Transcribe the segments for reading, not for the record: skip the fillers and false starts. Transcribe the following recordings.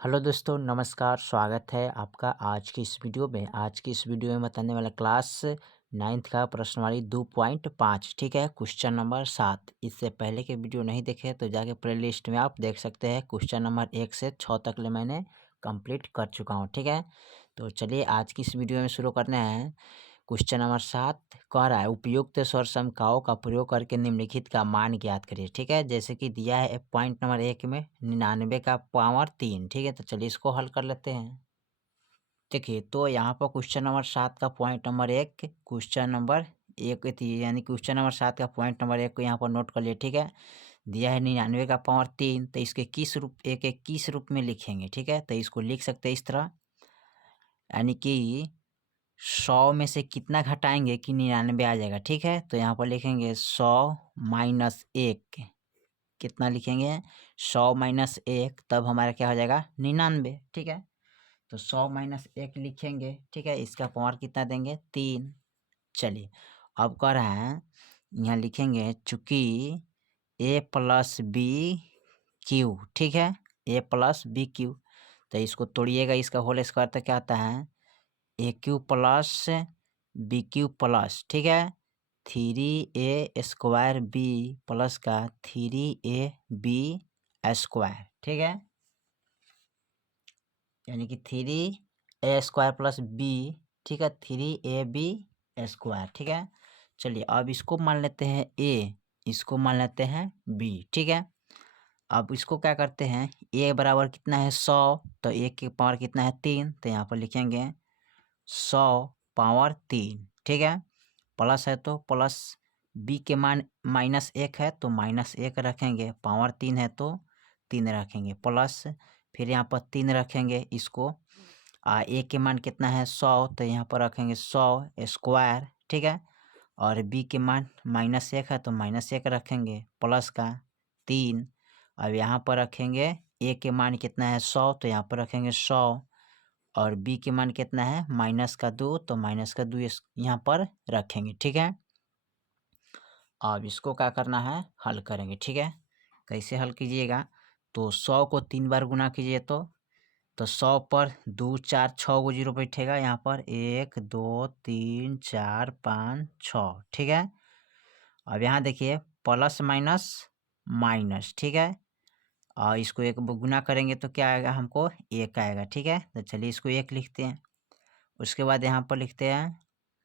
Hello दोस्तों, नमस्कार। स्वागत है आपका आज की इस वीडियो में। आज की इस वीडियो में बताने वाला क्लास 9th का प्रश्नवाली 2.5, ठीक है, क्वेश्चन नंबर 7। इससे पहले के वीडियो नहीं देखे तो जाके प्लेलिस्ट में आप देख सकते हैं। क्वेश्चन नंबर 1 से 6 तक ले मैंने कंप्लीट कर चुका हूँ, ठीक है। तो चलिए आज की इस वीडियो में शुरू करने हैं। क्वेश्चन नंबर 7 कह रहा है उपयुक्त स्वर समकाओं का प्रयोग करके निम्नलिखित का मान ज्ञात करिए, ठीक है। जैसे कि दिया है पॉइंट नंबर 1 में 99 का पावर 3, ठीक है। तो चलिए इसको हल कर लेते हैं। देखिए तो यहाँ पर क्वेश्चन नंबर 7 का पॉइंट नंबर 1 क्वेश्चन नंबर 1 यानी क्वेश्चन नंबर 7 का पॉइंट नंबर 1 को यहाँ पर नोट कर लिए, ठीक है। दिया है 99 का पावर 3, तो इसके किस रूप में लिखेंगे, ठीक है। तो इसको लिख सकते हैं इस तरह, यानी कि 100 में से कितना घटाएंगे कि 99 आ जाएगा, ठीक है। तो यहाँ पर लिखेंगे 100 माइनस 1, कितना लिखेंगे 100 माइनस 1, तब हमारा क्या हो जाएगा 99, ठीक है। तो 100 माइनस 1 लिखेंगे, ठीक है। इसका पावर कितना देंगे 3। चलिए अब कह रहा है यहाँ लिखेंगे चूंकि a प्लस बी क्यू, ठीक है, a प्लस बी क्यू। तो इसको तोड़िएगा, इसका होल स्क्वायर तो क्या आता है A cube plus B cube plus, ठीक है, 3a² बी प्लस का 3ab स्क्वायर, ठीक है, यानी कि 3a² प्लस बी, ठीक है, 3ab स्क्वायर, ठीक है। चलिए अब इसको मान लेते हैं a, इसको मान लेते हैं b, ठीक है। अब इसको क्या करते हैं, a बराबर कितना है 100, तो a की पावर कितना है 3, तो यहाँ पर लिखेंगे 100 पावर 3, ठीक है। प्लस है तो प्लस, b के मान -1 है तो -1 रखेंगे, पावर 3 है तो 3 रखेंगे, प्लस फिर यहाँ पर 3 रखेंगे इसको। a के मान कितना है 100, तो यहाँ पर रखेंगे 100 स्क्वायर, ठीक है। और b के मान -1 है तो -1 रखेंगे, प्लस का 3। अब यहाँ पर रखेंगे a के मान कितना है 100, तो यहाँ पर रखेंगे 100, और b के मान कितना है -2, तो -2 यहाँ पर रखेंगे, ठीक है। अब इसको क्या करना है, हल करेंगे, ठीक है। कैसे हल कीजिएगा, तो 100 को 3 बार गुना कीजिए तो 100 पर 2 4 6 को जीरो बैठेगा, यहाँ पर 1 2 3 4 5 6, ठीक है। अब यहाँ देखिए प्लस माइनस माइनस, ठीक है, और इसको एक गुना करेंगे तो क्या आएगा, हमको 1 आएगा, ठीक है। तो चलिए इसको 1 लिखते हैं। उसके बाद यहाँ पर लिखते हैं,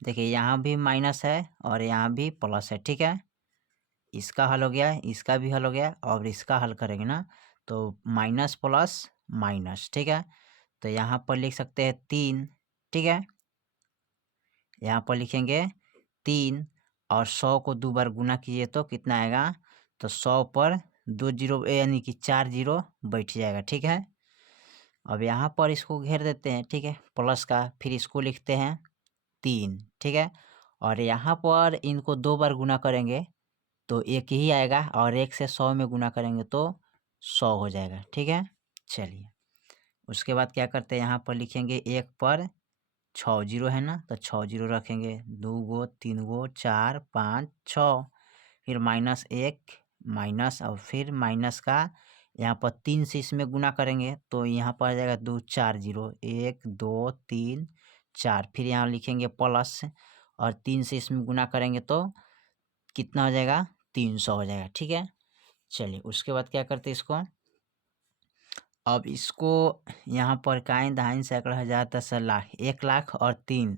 देखिए यहाँ भी माइनस है और यहाँ भी प्लस है, ठीक है। इसका हल हो गया, इसका भी हल हो गया, और इसका हल करेंगे ना तो माइनस प्लस माइनस, ठीक है। तो यहाँ पर लिख सकते हैं 3, ठीक है। यहाँ पर लिखेंगे 3, और 100 को 2 बार गुना कीजिए तो कितना आएगा, तो 100 पर 2 जीरो यानी कि 4 जीरो बैठ जाएगा, ठीक है। अब यहाँ पर इसको घेर देते हैं, ठीक है, प्लस का, फिर इसको लिखते हैं 3, ठीक है। और यहाँ पर इनको 2 बार गुना करेंगे तो 1 ही आएगा, और 1 से 100 में गुना करेंगे तो 100 हो जाएगा, ठीक है। चलिए उसके बाद क्या करते हैं, यहाँ पर लिखेंगे 1 पर 6 जीरो है ना, तो 6 जीरो रखेंगे, 2 गो 3 गो 4 5 6, फिर -1 माइनस, और फिर माइनस का यहाँ पर 3 से इसमें गुना करेंगे तो यहाँ पर आ जाएगा 2 4 जीरो, 1 2 3 4, फिर यहाँ लिखेंगे प्लस, और 3 से इसमें गुना करेंगे तो कितना हो जाएगा 300 हो जाएगा, ठीक है। चलिए उसके बाद क्या करते हैं इसको, अब इसको यहाँ पर काइन दाइन सैकड़ा हज़ार दस लाख 1 लाख और 3,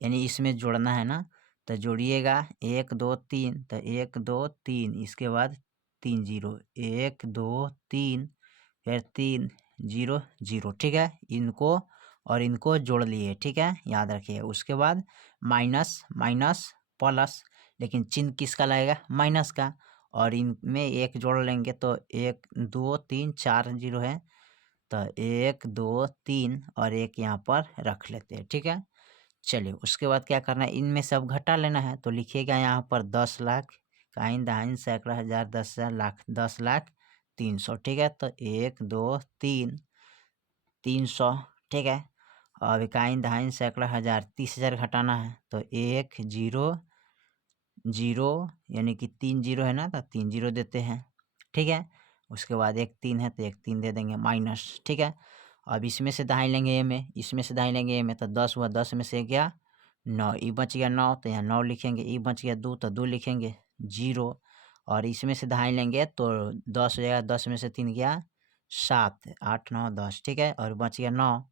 यानी इसमें जोड़ना है ना, तो जोड़िएगा 1 2 3, तो 1 2 3, इसके बाद 3 जीरो, 1 2 3, फिर 3 0 0, ठीक है। इनको और इनको जोड़ लिए, ठीक है, याद रखिए। उसके बाद माइनस माइनस प्लस, लेकिन चिन्ह किसका लगेगा, माइनस का, और इनमें 1 जोड़ लेंगे तो 1 2 3 4 जीरो है, तो 1 2 3 और 1 यहाँ पर रख लेते हैं, ठीक है। चलिए उसके बाद क्या करना है, इनमें सब घटा लेना है, तो लिखिएगा यहाँ पर 10 लाख काइन दाइन सैकड़ा हज़ार 10,000 लाख 10 लाख 300, ठीक है। तो 1 2 3 300, ठीक है। अब इकाइन दहाइन सैकड़ा हज़ार 30,000 घटाना है तो 1 0 0, यानी कि 3 जीरो है ना, तो 3 जीरो देते हैं, ठीक है। उसके बाद एक 3 है तो एक 3 दे देंगे माइनस, ठीक है। अब इसमें से दाहिने लेंगे ए में, इसमें से दाहिने लेंगे ए में, तो 10 हुआ, 10 में से गया 9, ई बच गया 9, तो यहाँ 9 लिखेंगे, ई बच गया 2 तो 2 लिखेंगे 0, और इसमें से दाहिने लेंगे तो 10 हो जाएगा, 10 में से 3 गया 7, 8 9 10, ठीक है, और बच गया 9।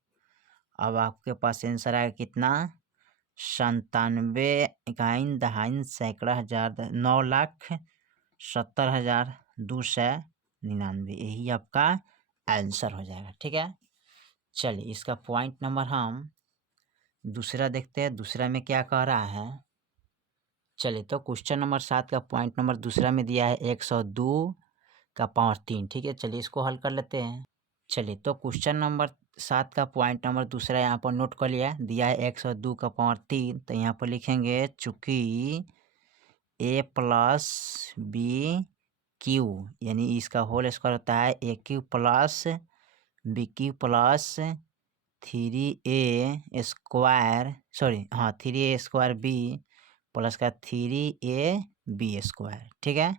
अब आपके पास आंसर आएगा कितना, 97 इकाइन दहाइन सैकड़ा हजार 9,70,299, यही आपका आंसर हो जाएगा, ठीक है। चलिए इसका पॉइंट नंबर हम दूसरा देखते हैं, दूसरा में क्या कह रहा है। चलिए तो क्वेश्चन नंबर 7 का पॉइंट नंबर दूसरा में दिया है 102 का पावर 3, ठीक है। चलिए इसको हल कर लेते हैं। चलिए तो क्वेश्चन नंबर 7 का पॉइंट नंबर दूसरा यहाँ पर नोट कर लिया, दिया है 102 का पावर 3, तो यहाँ पर लिखेंगे चूँकि a प्लस बी क्यू यानी इसका होल स्क्वायर होता है A cube plus B cube plus 3a square, sorry हाँ 3a स्क्वायर बी प्लस का 3ab स्क्वायर, ठीक है।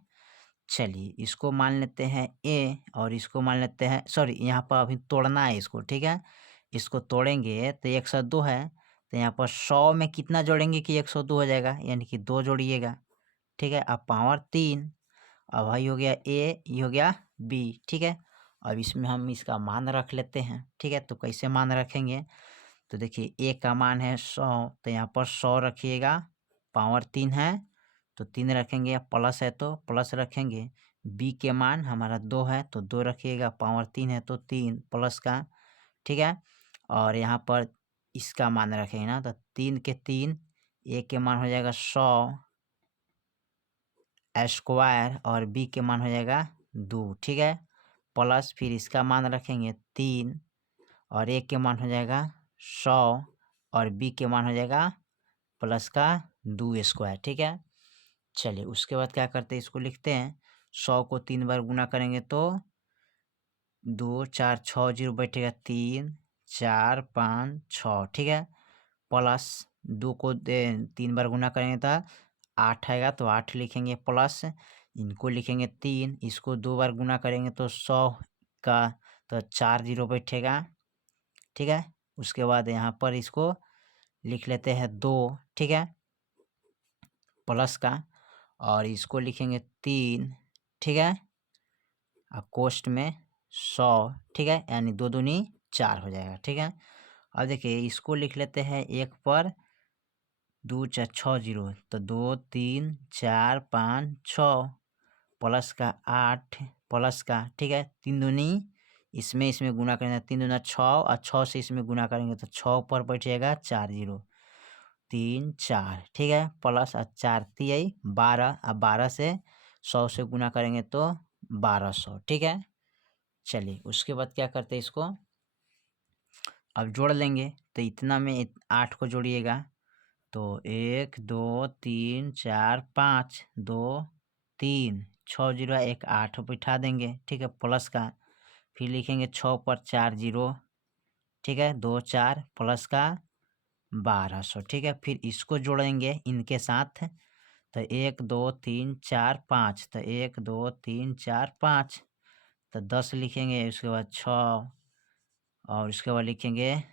चलिए इसको मान लेते हैं a और इसको मान लेते हैं, सॉरी यहाँ पर अभी तोड़ना है इसको, ठीक है। इसको तोड़ेंगे तो 102 है, तो यहाँ पर 100 में कितना जोड़ेंगे कि 102 हो जाएगा, यानी कि 2 जोड़िएगा, ठीक है। अब पावर 3, अब भाई हो गया a, ये हो गया b, ठीक है। अब इसमें हम इसका मान रख लेते हैं, ठीक है। तो कैसे मान रखेंगे, तो देखिए a का मान है 100, तो यहाँ पर 100 रखिएगा, पावर 3 है तो 3 रखेंगे, प्लस है तो प्लस रखेंगे, b के मान हमारा 2 है तो 2 रखिएगा, पावर 3 है तो 3 प्लस का, ठीक है। और यहाँ पर इसका मान रखेंगे ना, तो 3 के 3, a के मान हो जाएगा 100 स्क्वायर और b के मान हो जाएगा 2, ठीक है। प्लस फिर इसका मान रखेंगे 3 और a के मान हो जाएगा 100 और b के मान हो जाएगा प्लस का 2 स्क्वायर, ठीक है। चलिए उसके बाद क्या करते हैं, इसको लिखते हैं, 100 को 3 बार गुना करेंगे तो 2 4 6 0 बैठेगा 3 4 5 6, ठीक है। प्लस 2 को 3 बार गुना करेंगे तो 8 आएगा तो 8 लिखेंगे, प्लस इनको लिखेंगे 3, इसको 2 बार गुना करेंगे तो 100 का तो 4 0 बैठेगा, ठीक है। उसके बाद यहाँ पर इसको लिख लेते हैं 2, ठीक है, प्लस का, और इसको लिखेंगे 3, ठीक है, और कोष्ट में 100, ठीक है, यानी 2 दूनी 4 हो जाएगा, ठीक है। अब देखिए इसको लिख लेते हैं 1 पर 2 4 6 0, तो 2 3 4 5 6 प्लस का 8 प्लस का, ठीक है, 3 दूनी इसमें गुना करेंगे 3 दूना 6 और 6 से इसमें गुना करेंगे तो 6 ऊपर बैठ जाएगा 4 0 3 4, ठीक है, प्लस 4 3 12, अब 12 से 100 से गुना करेंगे तो 1200, ठीक है। चलिए उसके बाद क्या करते हैं, इसको अब जोड़ लेंगे, तो इतना में 8 को जोड़िएगा तो 1 2 3 4 5 2 3 6 0 1 8 बिठा देंगे, ठीक है, प्लस का, फिर लिखेंगे 6 पर 4 0, ठीक है, 2 4 प्लस का 1200, ठीक है। फिर इसको जोड़ेंगे इनके साथ, तो 1 2 3 4 5, तो 1 2 3 4 5, तो 10 लिखेंगे, उसके बाद 6 और उसके बाद लिखेंगे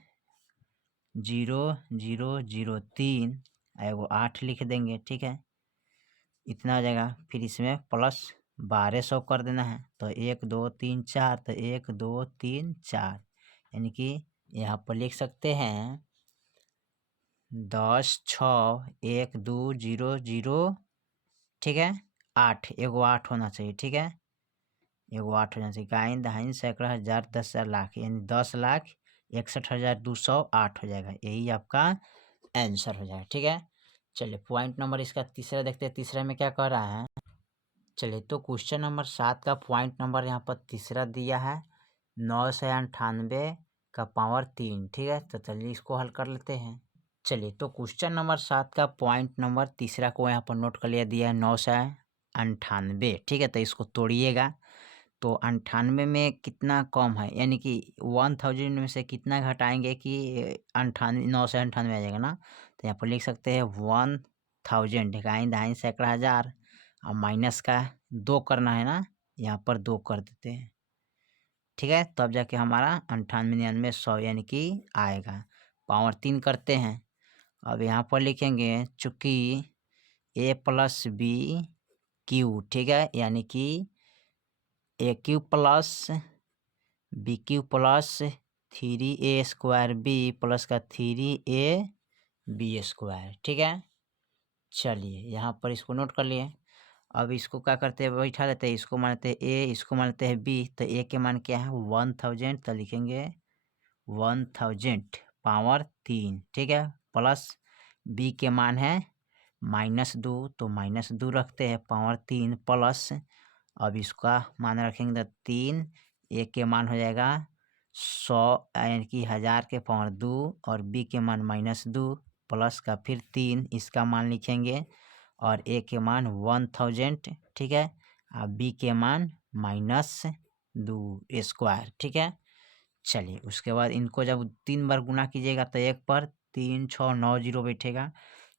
0 0 0 3, एगो 8 लिख देंगे, ठीक है, इतना हो जाएगा। फिर इसमें प्लस 1200 कर देना है, तो 1 2 3 4, तो 1 2 3 4, यानी कि यहाँ पर लिख सकते हैं 10 6 1 2 0 0, ठीक है, 8, एगो 8 होना चाहिए, ठीक है, एगो 8 होना चाहिए, गाइन दहाइन सैकड़ा हजार 10,000 लाख, यानी 10,61,208 हो जाएगा, यही आपका आंसर हो जाएगा, ठीक है। चलिए पॉइंट नंबर इसका तीसरा देखते हैं, तीसरा में क्या कह रहा है। चलिए तो क्वेश्चन नंबर 7 का पॉइंट नंबर यहाँ पर तीसरा दिया है 998 का पावर 3, ठीक है। तो चलिए इसको हल कर लेते हैं। चलिए तो क्वेश्चन नंबर 7 का पॉइंट नंबर तीसरा को यहाँ पर नोट कर लिया, दिया है 998, ठीक है। तो इसको तोड़िएगा, तो 98 में कितना कम है, यानी कि 1000 में से कितना घटाएंगे कि 98 998 आ जाएगा ना, तो यहाँ पर लिख सकते हैं 1000, ढिकाइन दहाइन सैकड़ा हजार, और माइनस का 2 करना है ना, यहाँ पर 2 कर देते हैं, ठीक है। तब जाके हमारा 98, 99, 100 यानी कि आएगा। पावर 3 करते हैं। अब यहाँ पर लिखेंगे चूँकि ए प्लस बी क्यू, ठीक है, यानी कि A cube plus B cube plus 3a² B plus का 3a बी स्क्वायर, ठीक है। चलिए यहाँ पर इसको नोट कर लिए। अब इसको क्या करते हैं, बैठा लेते हैं, इसको मानते हैं ए, इसको मानते हैं बी। तो ए के मान क्या है 1000, तो लिखेंगे 1000 पावर 3, ठीक है, प्लस बी के मान है -2, तो -2 रखते हैं पावर 3 प्लस। अब इसका मान रखेंगे तो 3, ए के मान हो जाएगा 100 यानी कि 1000 के पावर 2 और बी के मान -2 प्लस का फिर 3 इसका मान लिखेंगे और ए के मान 1000, ठीक है, और बी के मान -2 स्क्वायर, ठीक है। चलिए उसके बाद इनको जब 3 बार गुना कीजिएगा तो 1 पर 3, 6, 9, 0 बैठेगा।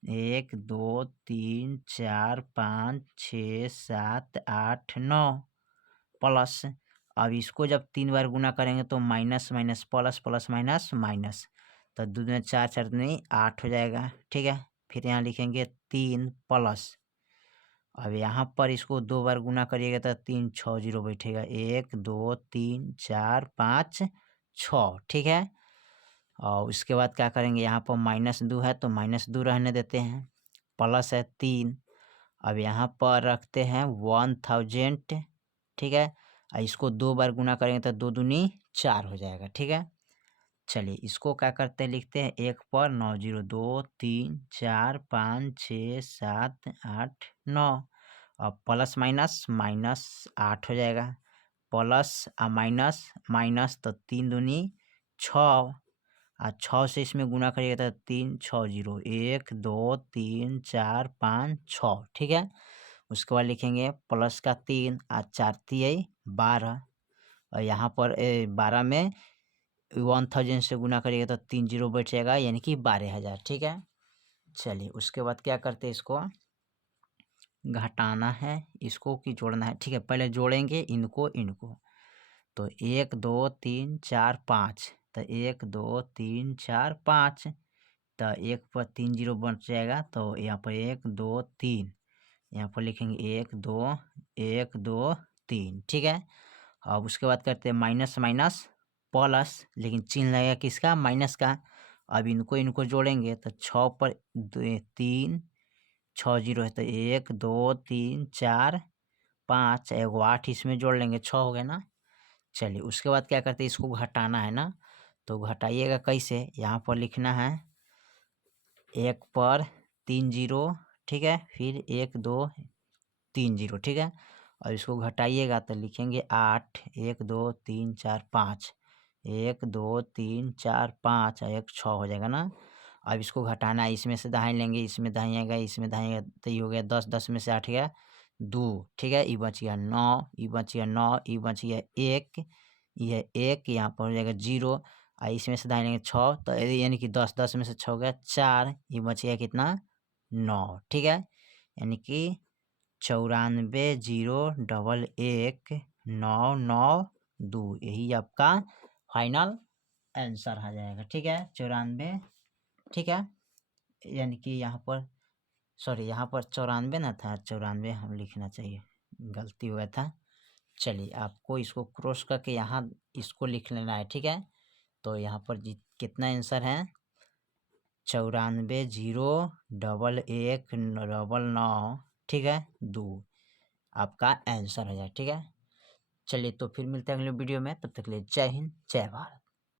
1, 2, 3, 4, 5, 6, 7, 8, 9 प्लस। अब इसको जब 3 बार गुना करेंगे तो minus minus plus, plus minus minus, तो 2 दूनी 4, 4 दूनी 8 हो जाएगा, ठीक है। फिर यहाँ लिखेंगे 3 प्लस। अब यहाँ पर इसको 2 बार गुना करिएगा तो 3, 6, 0 बैठेगा। 1, 2, 3, 4, 5, 6, ठीक है। और उसके बाद क्या करेंगे, यहाँ पर -2 है तो -2 रहने देते हैं, प्लस है 3। अब यहाँ पर रखते हैं 1000, ठीक है। और इसको 2 बार गुना करेंगे तो 2 दूनी 4 हो जाएगा, ठीक है। चलिए इसको क्या करते हैं, लिखते हैं 1 पर 9, 0, 2, 3, 4, 5, 6, 7, 8, 9। अब प्लस माइनस -8 हो जाएगा, प्लस माइनस माइनस, तो 3 दूनी 6 और 6 से इसमें गुना करिएगा तो 3, 6, 0, 1, 2, 3, 4, 5, 6, ठीक है। उसके बाद लिखेंगे प्लस का 3 और 4 3 12 और यहाँ पर 12 में 1000 से गुना करिएगा तो 3 0 बैठ जाएगा यानी कि 12000, ठीक है। चलिए उसके बाद क्या करते हैं, इसको घटाना है, इसको कि जोड़ना है, ठीक है। पहले जोड़ेंगे इनको इनको, तो 1, 2, 3, 4, 5, तो 1, 2, 3, 4, 5, तो 1 पर 3 0 बच जाएगा, तो यहाँ पर 1, 2, 3, यहाँ पर लिखेंगे 1, 2, 1, 2, 3, ठीक है। अब उसके बाद करते हैं माइनस माइनस प्लस, लेकिन चिन्ह लगेगा किसका, माइनस का। अब इनको इनको जोड़ेंगे तो 6 पर 3, 6 0 है, तो 1, 2, 3, 4, 5, एगो 8 इसमें जोड़ लेंगे, 6 हो गया ना। चलिए उसके बाद क्या करते हैं, इसको घटाना है ना, तो घटाइएगा कैसे, यहाँ पर लिखना है 1 पर 3 0, ठीक है, फिर 1, 2, 3 0, ठीक है। और इसको घटाइएगा तो लिखेंगे 8, 1, 2, 3, 4, 5, 1, 2, 3, 4, 5 और 1 6 हो जाएगा ना। अब इसको घटाना है, इसमें से दाहिने लेंगे, इसमें दाहिएगा, इसमें दाहिएगा, तो ये हो गया 10, 10 में से 8 गया 2, ठीक है। ये बच गया 9, ये बच गया 9, ये बच गया 1, यह 1 यहाँ पर हो जाएगा 0 और इसमें से दाहिने लेंगे 6, तो यानी कि 10, 10 में से 6 हो गया 4, ये बच गया कितना 9, ठीक है। यानी कि 94 0 1 1 9 9 2, यही आपका फाइनल आंसर आ जाएगा, ठीक है। 94, ठीक है, यानी कि यहाँ पर सॉरी यहाँ पर 94 ना था, 94 हम लिखना चाहिए, गलती हुआ था। चलिए आपको इसको क्रॉस करके यहाँ इसको लिख लेना है, ठीक है। तो यहाँ पर कितना आंसर है 94 0 1 1 9 9, ठीक है, 2 आपका आंसर हो जाए, ठीक है। चलिए तो फिर मिलते हैं अगले वीडियो में, तब तक के लिए जय हिंद जय भारत।